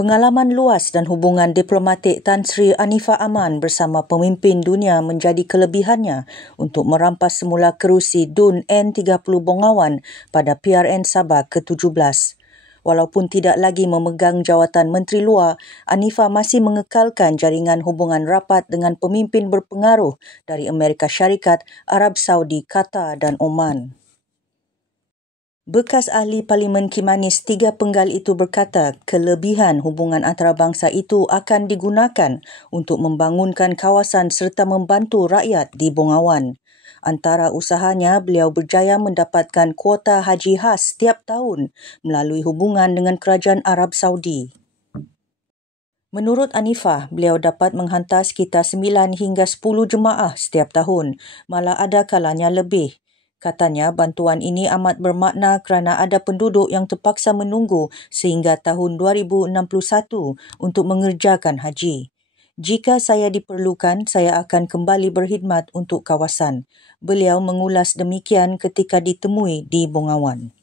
Pengalaman luas dan hubungan diplomatik Tan Sri Anifah Aman bersama pemimpin dunia menjadi kelebihannya untuk merampas semula kerusi DUN N30 Bongawan pada PRN Sabah ke-17. Walaupun tidak lagi memegang jawatan Menteri Luar, Anifah masih mengekalkan jaringan hubungan rapat dengan pemimpin berpengaruh dari Amerika Syarikat, Arab Saudi, Qatar dan Oman. Bekas ahli Parlimen Kimanis 3 Penggal itu berkata kelebihan hubungan antarabangsa itu akan digunakan untuk membangunkan kawasan serta membantu rakyat di Bongawan. Antara usahanya, beliau berjaya mendapatkan kuota haji khas setiap tahun melalui hubungan dengan Kerajaan Arab Saudi. Menurut Anifah, beliau dapat menghantar sekitar 9 hingga 10 jemaah setiap tahun, malah ada kalanya lebih. Katanya bantuan ini amat bermakna kerana ada penduduk yang terpaksa menunggu sehingga tahun 2061 untuk mengerjakan haji. Jika saya diperlukan, saya akan kembali berkhidmat untuk kawasan. Beliau mengulas demikian ketika ditemui di Bongawan.